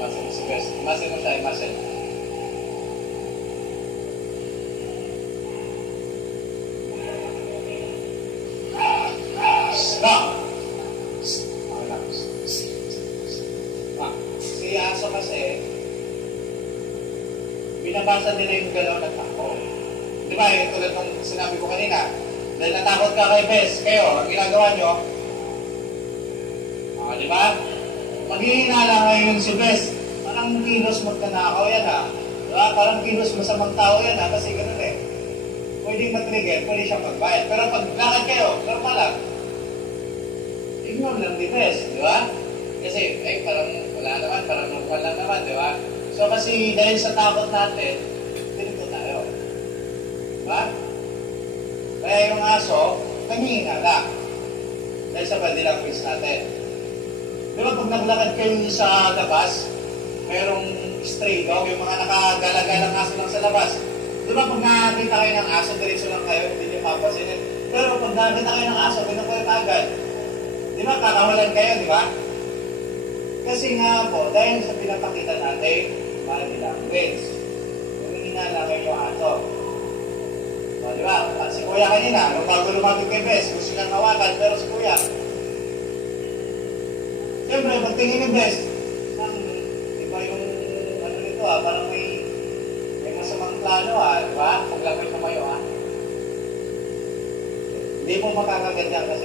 muscle si Bes. Muscle mo siya, muscle. Stop! Okay lang. Si Aso kasi, binabasa nila yung galaw ng tao. Di ba, yung tulad ng sinabi ko kanina, dahil natakot ka kay Bes, kayo, ang ginagawa nyo, di ba? Maghihinala ngayon si Bes, parang kilos magkanakaw yan ha. Diba? Parang kilos masamang tao yan ha, kasi ganun eh. Pwedeng matrigger, pwede siyang pagbayad. Pero pag lakad kayo, normal lang. Ignore lang ni Bes, di ba? Kasi, parang wala naman, parang normal lang naman, di ba? So kasi dahil sa takot natin, ganito tayo. Diba? Kaya yung aso, nangihinala. Dahil sa body language natin. Di ba pag naglakad kayo sa labas, mayroong stray dog, yung mga nakagala-galang aso lang sa labas. Di ba pag nakakita kayo ng aso, diretso lang kayo, hindi nyo papasinin. Pero pag nakakita kayo ng aso, ganun kayo agad. Di ba kakawalan kayo, di ba? Kasi nga po, dahil sa pinapakita natin, body language. Nangihinala kayo yung aso. O, di ba? Si Kuya kanina, nung bago lumapit kay Bes, gusto niyang hawakan, pero si Kuya, siyempre, pagtingin ni Bes, iba yung, ano nito parang may masamang plano di ba? Paglapit na kayo Hindi mo makakaganyan kasi